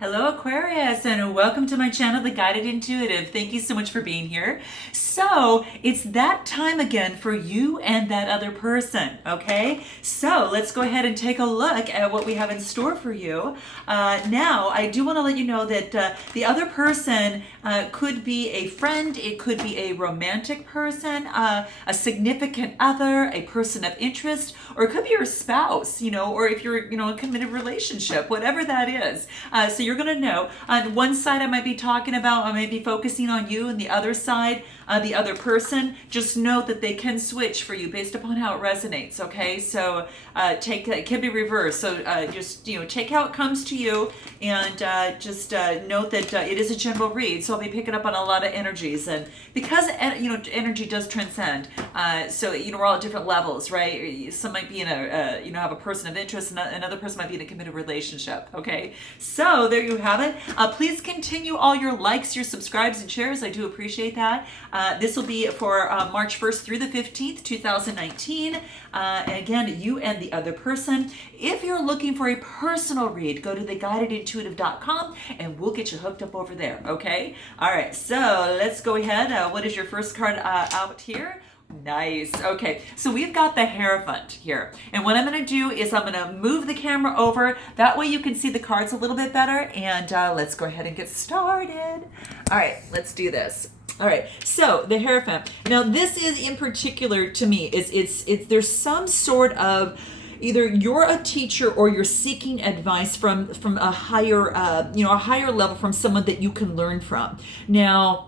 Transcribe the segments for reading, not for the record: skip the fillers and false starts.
Hello Aquarius, and welcome to my channel, The Guided Intuitive. Thank you so much for being here. So it's that time again for you and that other person, okay? So let's go ahead and take a look at what we have in store for you. Now, I do want to let you know that the other person could be a friend, it could be a romantic person, a significant other, a person of interest, or it could be your spouse, or if you're, a committed relationship, whatever that is. So you're going to know. On one side, I might be talking about, I might be focusing on you, and the other side, the other person. Just note that they can switch for you based upon how it resonates, okay? So it can be reversed. So just, take how it comes to you, and just note that it is a general read. So I'll be picking up on a lot of energies. And because, energy does transcend, so, we're all at different levels, right? Some might be in have a person of interest, and another person might be in a committed relationship, okay? So there you have it. Please continue all your likes, your subscribes, and shares. I do appreciate that. This will be for March 1st through the 15th, 2019. And again, you and the other person. If you're looking for a personal read, go to theguidedintuitive.com and we'll get you hooked up over there, okay? All right, so let's go ahead. What is your first card out here? Nice. Okay, so we've got the Hierophant here. And what I'm going to do is I'm going to move the camera over. That way you can see the cards a little bit better. And let's go ahead and get started. All right, let's do this. All right, so the Hierophant. Now this is in particular to me, it's there's some sort of either you're a teacher or you're seeking advice from a higher a higher level, from someone that you can learn from. Now,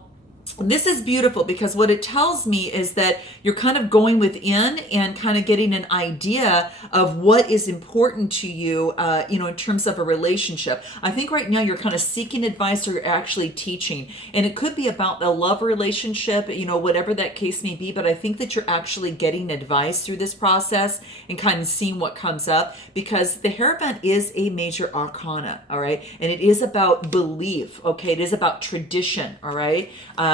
this is beautiful because what it tells me is that you're kind of going within and kind of getting an idea of what is important to you, in terms of a relationship. I think right now you're kind of seeking advice or you're actually teaching. And it could be about a love relationship, whatever that case may be. But I think that you're actually getting advice through this process and kind of seeing what comes up, because the Hierophant is a major arcana, all right? And it is about belief, okay? It is about tradition, all right?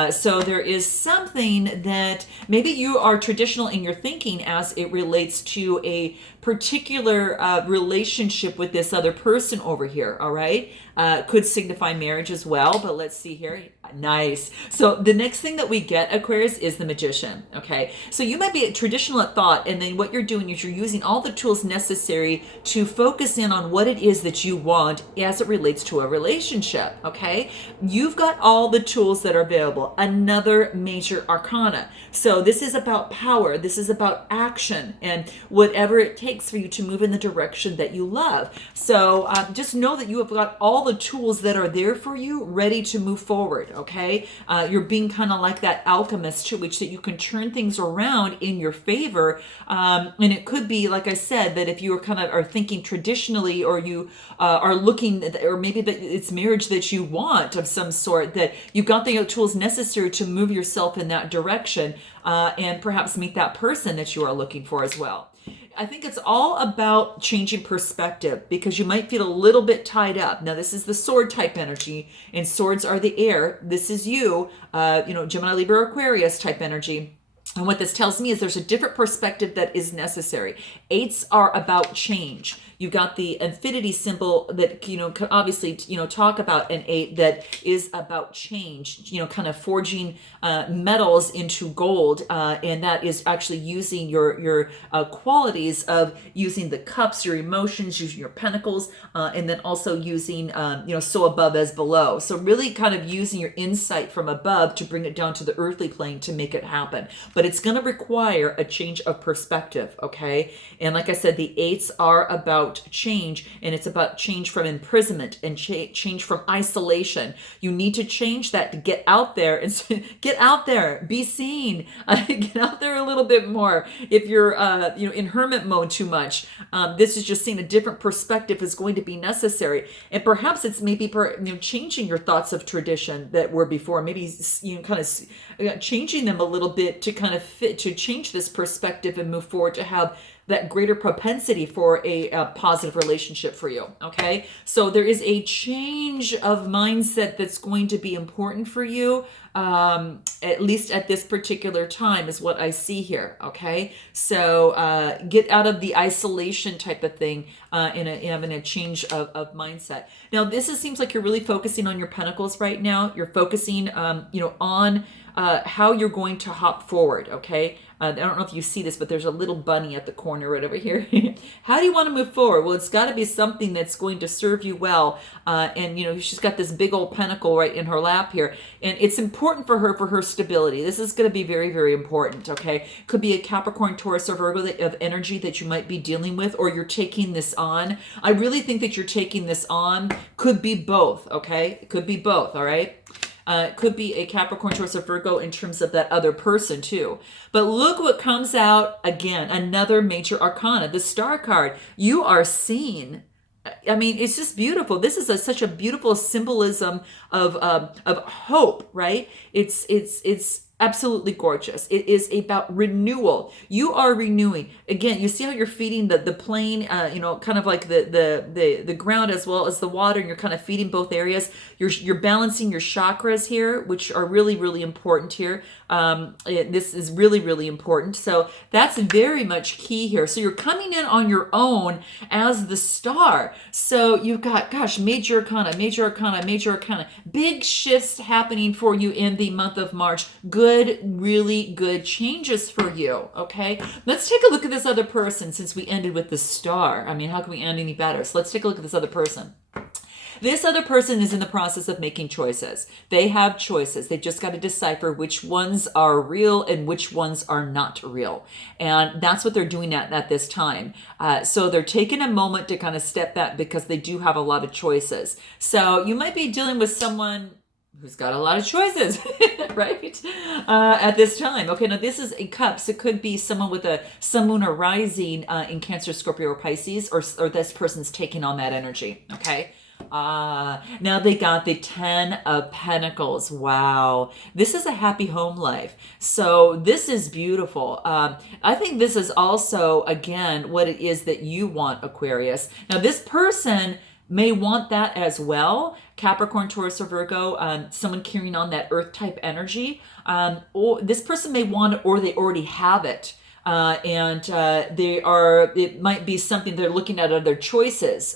So there is something that maybe you are traditional in your thinking as it relates to a particular relationship with this other person over here, all right? Could signify marriage as well, but let's see here. Nice. So the next thing that we get, Aquarius, is the Magician, okay? So you might be traditional at thought, and then what you're doing is you're using all the tools necessary to focus in on what it is that you want as it relates to a relationship, okay? You've got all the tools that are available. Another major arcana. So this is about power. This is about action and whatever it takes for you to move in the direction that you love. So just know that you have got all the tools that are there for you ready to move forward, okay? You're being kind of like that alchemist to which that you can turn things around in your favor. And it could be, like I said, that if you are thinking traditionally, or you are looking, or maybe that it's marriage that you want of some sort, that you've got the tools necessary to move yourself in that direction, and perhaps meet that person that you are looking for as well. I think it's all about changing perspective, because you might feel a little bit tied up. Now, this is the sword type energy, and swords are the air. This is you, Gemini, Libra, Aquarius type energy. And what this tells me is there's a different perspective that is necessary. Eights are about change. You've got the infinity symbol that, could obviously, talk about an eight that is about change, kind of forging metals into gold. And that is actually using your qualities of using the cups, your emotions, using your pentacles, and then also using, so above as below. So really kind of using your insight from above to bring it down to the earthly plane to make it happen. But it's going to require a change of perspective, okay? And like I said, the eights are about change, and it's about change from imprisonment and change from isolation. You need to change that to get out there and get out there, be seen, get out there a little bit more. If you're, in hermit mode too much, this is just seeing a different perspective is going to be necessary. And perhaps it's maybe changing your thoughts of tradition that were before, maybe kind of changing them a little bit to kind of fit, to change this perspective and move forward, to have that greater propensity for a positive relationship for you, okay? So there is a change of mindset that's going to be important for you. at least at this particular time is what I see here. Okay, so get out of the isolation type of thing, in a change of mindset. Now this seems like you're really focusing on your pentacles right now. You're focusing on how you're going to hop forward. Okay, I don't know if you see this, but there's a little bunny at the corner right over here. How do you want to move forward? Well, it's got to be something that's going to serve you well. And she's got this big old pentacle right in her lap here, and it's important for her stability. This is going to be very, very important. Okay, could be a Capricorn, Taurus, or Virgo of energy that you might be dealing with, or you're taking this on. I really think that you're taking this on. Could be both. Okay, it could be both. All right. Could be a Capricorn, Taurus, or Virgo in terms of that other person too. But look what comes out again, another major arcana, the Star card. You are seen. I mean, it's just beautiful. This is such a beautiful symbolism of hope, right? It's absolutely gorgeous. It is about renewal. You are renewing. Again, you see how you're feeding the plane, kind of like the ground as well as the water, and you're kind of feeding both areas. You're balancing your chakras here, which are really, really important here. This is really, really important. So that's very much key here. So you're coming in on your own as the Star. So you've got, major arcana, major arcana, major arcana. Big shifts happening for you in the month of March. Good, really good changes for you. Okay, let's take a look at this other person since we ended with the Star. I mean, how can we end any better? So let's take a look at this other person. This other person is in the process of making choices. They have choices. They've just got to decipher which ones are real and which ones are not real. And that's what they're doing at this time. So they're taking a moment to kind of step back because they do have a lot of choices. So you might be dealing with someone who's got a lot of choices, right? At this time. Okay, now this is a Cups. It could be someone with a Sun, Moon, or Rising in Cancer, Scorpio, or Pisces, or this person's taking on that energy, okay? Now they got the 10 of Pentacles. Wow. This is a happy home life. So this is beautiful. I think this is also, again, what it is that you want, Aquarius. Now this person may want that as well. Capricorn, Taurus, or Virgo, someone carrying on that earth type energy. Or this person may want it, or they already have it. It might be something they're looking at other choices.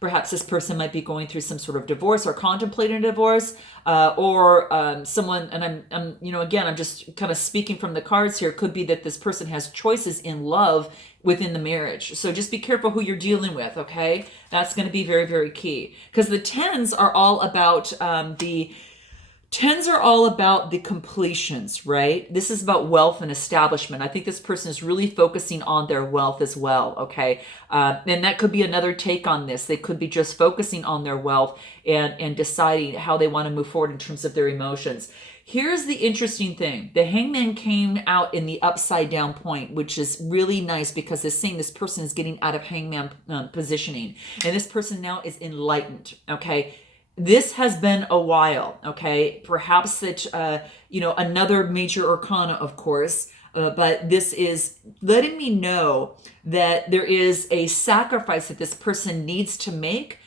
Perhaps this person might be going through some sort of divorce or contemplating a divorce, or someone, and I'm just kind of speaking from the cards here, could be that this person has choices in love within the marriage. So just be careful who you're dealing with, okay? That's going to be very, very key. Because the 10s are all about Tens are all about the completions, right? This is about wealth and establishment. I think this person is really focusing on their wealth as well, okay? And that could be another take on this. They could be just focusing on their wealth and deciding how they want to move forward in terms of their emotions. Here's the interesting thing. The Hangman came out in the upside down point, which is really nice because it's saying this person is getting out of Hangman positioning. And this person now is enlightened, okay? This has been a while, okay? Perhaps that, another major arcana, of course, but this is letting me know that there is a sacrifice that this person needs to make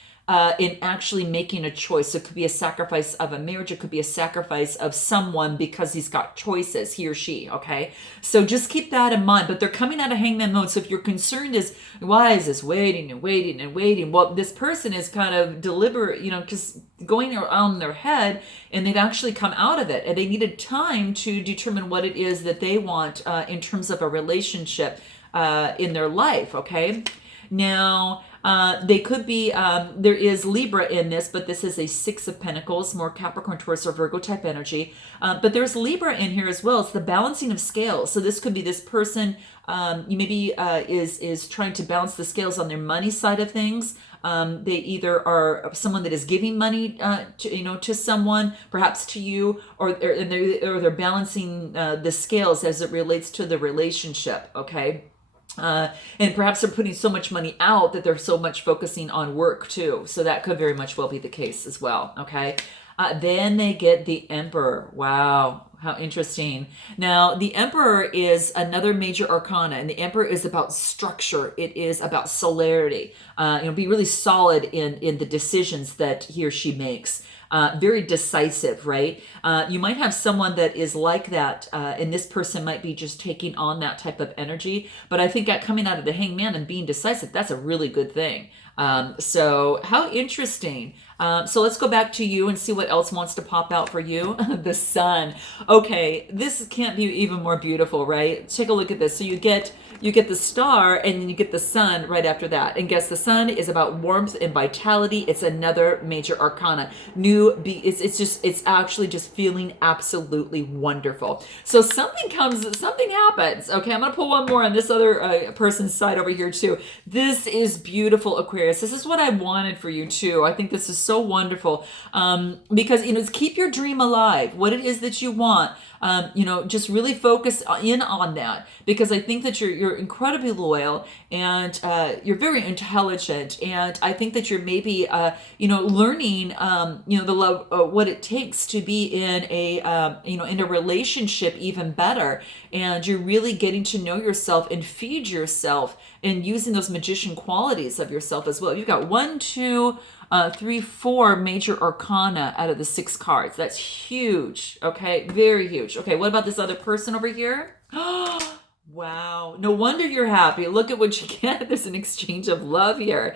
in actually making a choice. So it could be a sacrifice of a marriage. It could be a sacrifice of someone because he's got choices, he or she, okay? So just keep that in mind. But they're coming out of Hangman mode. So if you're concerned is, why is this waiting and waiting and waiting? Well, this person is kind of deliberate, just going around their head, and they've actually come out of it. And they needed time to determine what it is that they want in terms of a relationship in their life, okay? Now, they could be, there is Libra in this, but this is a 6 of Pentacles, more Capricorn, Taurus, or Virgo type energy. But there's Libra in here as well. It's the balancing of scales. So this could be this person, is trying to balance the scales on their money side of things. They either are someone that is giving money, to someone, perhaps to you, or they're balancing the scales as it relates to the relationship. Okay. And perhaps they're putting so much money out that they're so much focusing on work too. So that could very much well be the case as well. Okay. Then they get the Emperor. Wow. How interesting. Now, the Emperor is another major arcana, and the Emperor is about structure. It is about celerity. Be really solid in the decisions that he or she makes. very decisive, right? You might have someone that is like that, and this person might be just taking on that type of energy. But I think that coming out of the Hangman and being decisive, that's a really good thing. So how interesting. So let's go back to you and see what else wants to pop out for you. The sun. Okay, this can't be even more beautiful, right? Take a look at this. So you get the star and then you get the sun right after that. And guess the sun is about warmth and vitality. It's another major arcana. It's actually just feeling absolutely wonderful. So something happens. Okay, I'm gonna pull one more on this other person's side over here too. This is beautiful, Aquarius. This is what I wanted for you too. I think this is so wonderful because it's keep your dream alive. What it is that you want, just really focus in on that, because I think that you're incredibly loyal and you're very intelligent, and I think that you're maybe learning the love what it takes to be in a relationship even better, and you're really getting to know yourself and feed yourself and using those magician qualities of yourself as well. You've got 1, 2, 3, 4 major arcana out of the 6 cards. That's huge. Okay, very huge. Okay, what about this other person over here? Wow, no wonder you're happy. Look at what you get. There's an exchange of love here.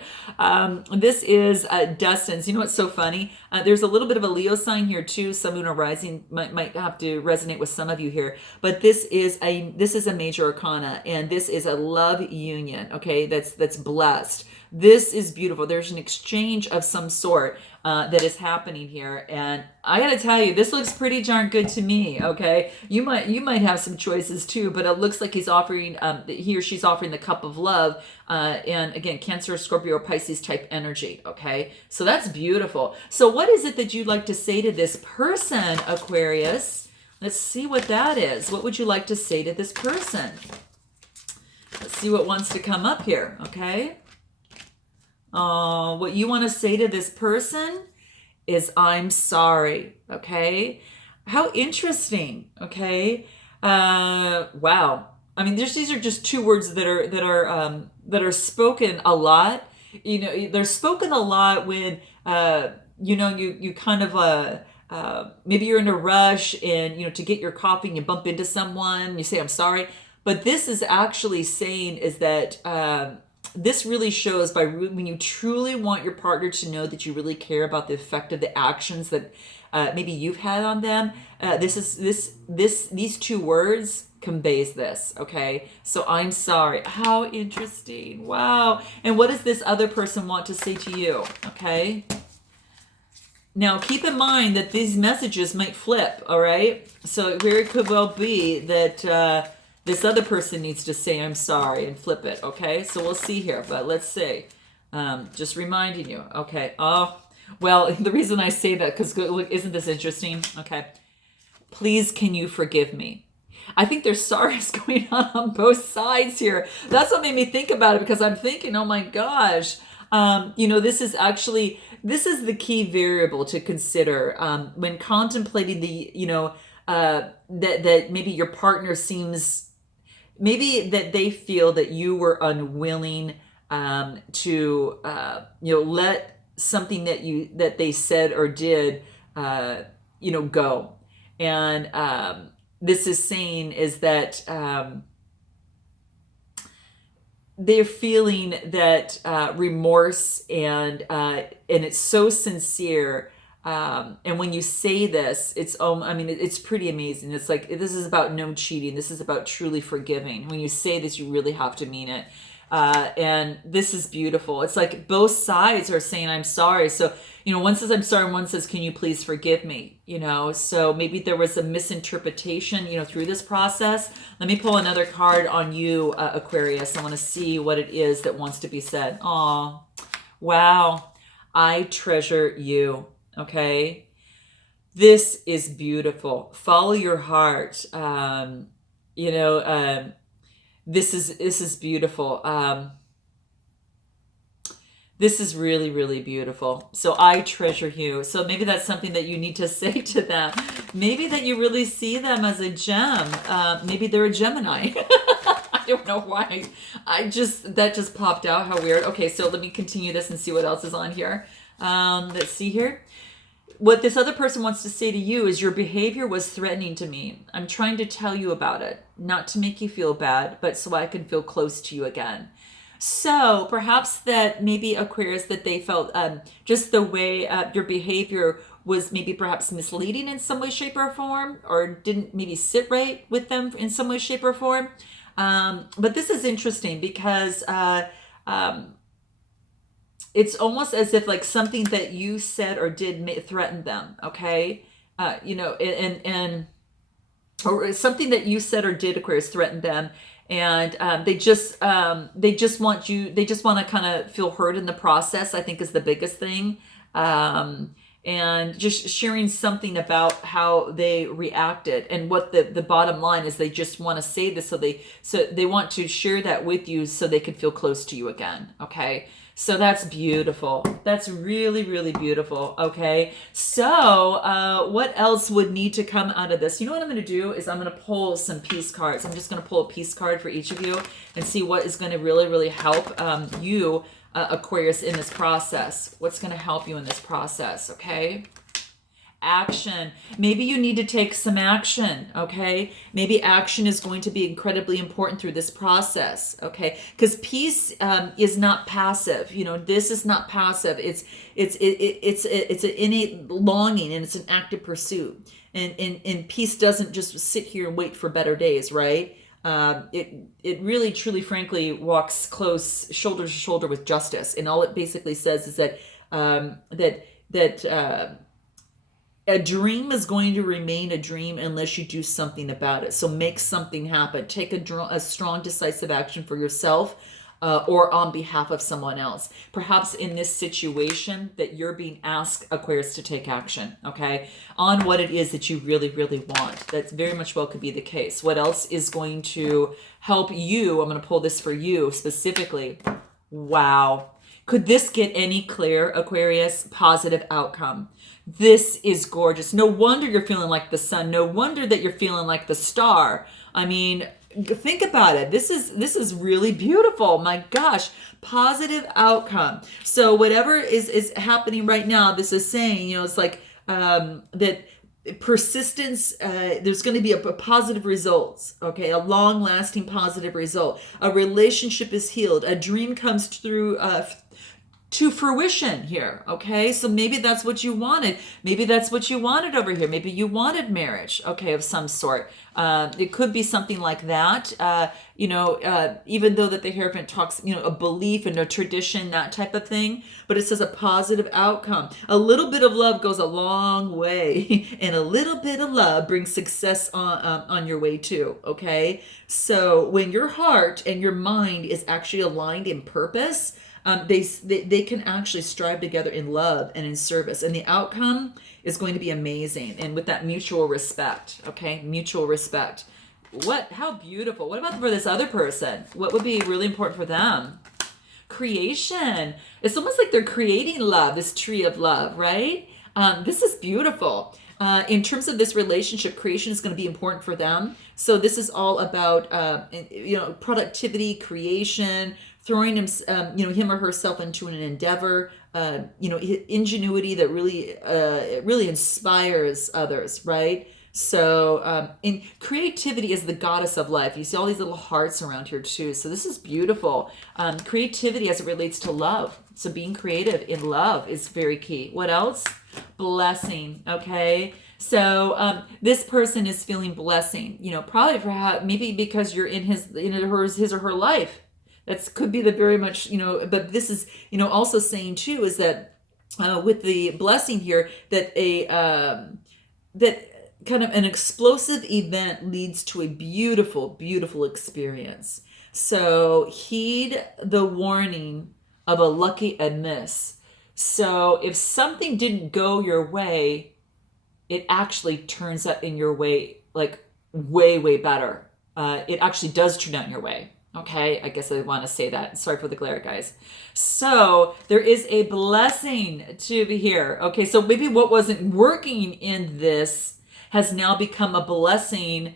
This is Dustin's. You know what's so funny? There's a little bit of a Leo sign here too. Sun, Moon, or Rising might have to resonate with some of you here. But this is a major arcana, and this is a love union. Okay, that's blessed. This is beautiful. There's an exchange of some sort that is happening here, and I gotta tell you, this looks pretty darn good to me. Okay, you might have some choices too, but it looks like he's offering he or she's offering the cup of love, and again, Cancer, Scorpio, or Pisces type energy. Okay, so that's beautiful. So what is it that you'd like to say to this person, Aquarius? Let's see what that is. What would you like to say to this person? Let's see what wants to come up here. Okay. What you want to say to this person is I'm sorry. Okay. How interesting. Okay. Wow. I mean, these are just 2 words that are spoken a lot. They're spoken a lot when you kind of maybe you're in a rush and to get your coffee and you bump into someone, you say I'm sorry. But this is actually saying is that this really shows by when you truly want your partner to know that you really care about the effect of the actions that maybe you've had on them. These 2 words conveys this. Okay, so I'm sorry. How interesting. Wow. And what does this other person want to say to you? Okay. Now keep in mind that these messages might flip. All right. So it very could well be that this other person needs to say I'm sorry and flip it. Okay, so we'll see here, but let's see. Just reminding you. Okay. Oh, well, the reason I say that, because look, isn't this interesting? Okay. Please, can you forgive me? I think there's sorries going on both sides here. That's what made me think about it, because I'm thinking, oh my gosh, this is the key variable to consider when contemplating that maybe your partner seems, maybe that they feel that you were unwilling to let something that they said or did go. And this is saying is that they're feeling that remorse, and it's so sincere. And when you say this, it's pretty amazing. It's like, this is about no cheating. This is about truly forgiving. When you say this, you really have to mean it. And this is beautiful. It's like both sides are saying, I'm sorry. So, one says, I'm sorry, and one says, can you please forgive me? So maybe there was a misinterpretation, through this process. Let me pull another card on you, Aquarius. I want to see what it is that wants to be said. Aw, wow. I treasure you. Okay. This is beautiful. Follow your heart. This is beautiful. This is really, really beautiful. So I treasure you. So maybe that's something that you need to say to them. Maybe that you really see them as a gem. Maybe they're a Gemini. I don't know why. That just popped out. How weird. Okay, so let me continue this and see what else is on here. Let's see here. what this other person wants to say to you is your behavior was threatening to me. I'm trying to tell you about it, not to make you feel bad, but so I can feel close to you again. So perhaps that maybe Aquarius, that they felt just the way your behavior was maybe perhaps misleading in some way, shape, or form, or didn't maybe sit right with them in some way, shape, or form. But this is interesting because it's almost as if like something that you said or did threatened them. Okay, you know, and or something that you said or did, Aquarius, threatened them, and they just want to kind of feel heard in the process, I think, is the biggest thing. And just sharing something about how they reacted, and what the bottom line is, they just want to say this, so they want to share that with you so they can feel close to you again. Okay, so that's beautiful. That's really, really beautiful. Okay, so what else would need to come out of this? You know what I'm going to do is I'm going to pull some peace cards. I'm just going to pull a peace card for each of you and see what is going to really, really help you, Aquarius, in this process. What's going to help you in this process? Okay. Action. Maybe you need to take some action. Okay. Maybe action is going to be incredibly important through this process. Okay. Because peace is not passive. You know, this is not passive. It's an innate longing, and it's an active pursuit. And peace doesn't just sit here and wait for better days, right? It really, truly, frankly, walks close, shoulder to shoulder with justice, and all it basically says is that a dream is going to remain a dream unless you do something about it. So make something happen. Take a strong, decisive action for yourself, or on behalf of someone else. Perhaps in this situation that you're being asked, Aquarius, to take action, okay, on what it is that you really, really want. That's very much well could be the case. What else is going to help you? I'm going to pull this for you specifically. Wow. Could this get any clearer, Aquarius? Positive outcome. This is gorgeous. No wonder you're feeling like the sun. No wonder that you're feeling like the star. I mean, think about it. This is really beautiful. My gosh, positive outcome. So whatever is happening right now, this is saying, you know, it's like that persistence, there's going to be a positive results. Okay, a long-lasting positive result. A relationship is healed. A dream comes through to fruition here. Okay, so maybe that's what you wanted. Maybe that's what you wanted over here. Maybe you wanted marriage, okay, of some sort. It could be something like that. Even though that the Hierophant talks, you know, a belief and a tradition, that type of thing, but it says a positive outcome. A little bit of love goes a long way, and a little bit of love brings success on your way too. Okay, so when your heart and your mind is actually aligned in purpose, they can actually strive together in love and in service, and the outcome is going to be amazing, and with that mutual respect. Okay, mutual respect. How beautiful. What about for this other person? What would be really important for them? Creation. It's almost like they're creating love, this tree of love, right? This is beautiful. In terms of this relationship, creation is going to be important for them. So this is all about productivity, creation, throwing him or herself into an endeavor, ingenuity that really inspires others, right? So in creativity is the goddess of life. You see all these little hearts around here too. So this is beautiful. Creativity as it relates to love. So being creative in love is very key. What else? Blessing. Okay. So this person is feeling blessing, probably maybe because you're in his or her life. That could be the very much, but this is, also saying too, is that with the blessing here, that that kind of an explosive event leads to a beautiful, beautiful experience. So heed the warning of a lucky miss. So if something didn't go your way, it actually turns out in your way, like way, way better. It actually does turn out in your way. Okay, I guess I want to say that. Sorry for the glare, guys. So there is a blessing to be here. Okay, so maybe what wasn't working in this has now become a blessing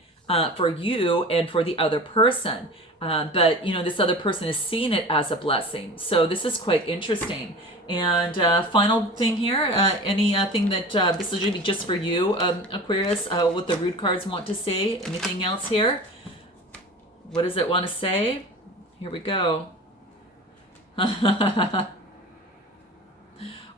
for you and for the other person. But this other person is seeing it as a blessing. So this is quite interesting. And final thing here, anything that this is going to be just for you, Aquarius, what the root cards want to say. Anything else here? What does it want to say? Here we go.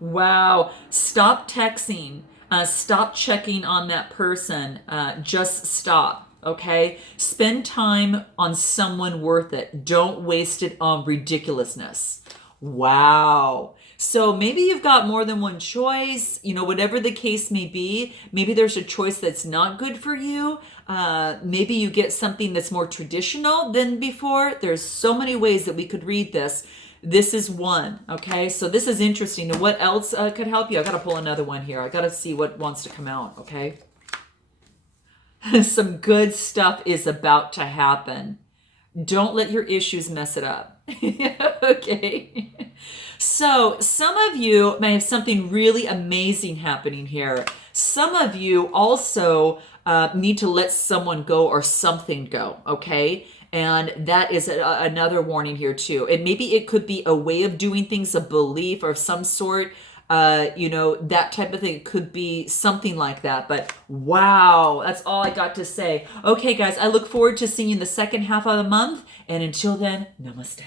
Wow. Stop texting. Stop checking on that person. Just stop. Okay? Spend time on someone worth it. Don't waste it on ridiculousness. Wow. So maybe you've got more than one choice, you know, whatever the case may be. Maybe there's a choice that's not good for you. Maybe you get something that's more traditional than before. There's so many ways that we could read this. This is one, okay? So this is interesting. And what else could help you? I got to pull another one here. I got to see what wants to come out, okay? Some good stuff is about to happen. Don't let your issues mess it up. Okay. So some of you may have something really amazing happening here. Some of you also need to let someone go or something go, okay? And that is another warning here too. And maybe it could be a way of doing things, a belief or some sort, you know, that type of thing. It could be something like that. But wow, that's all I got to say. Okay, guys, I look forward to seeing you in the second half of the month. And until then, namaste.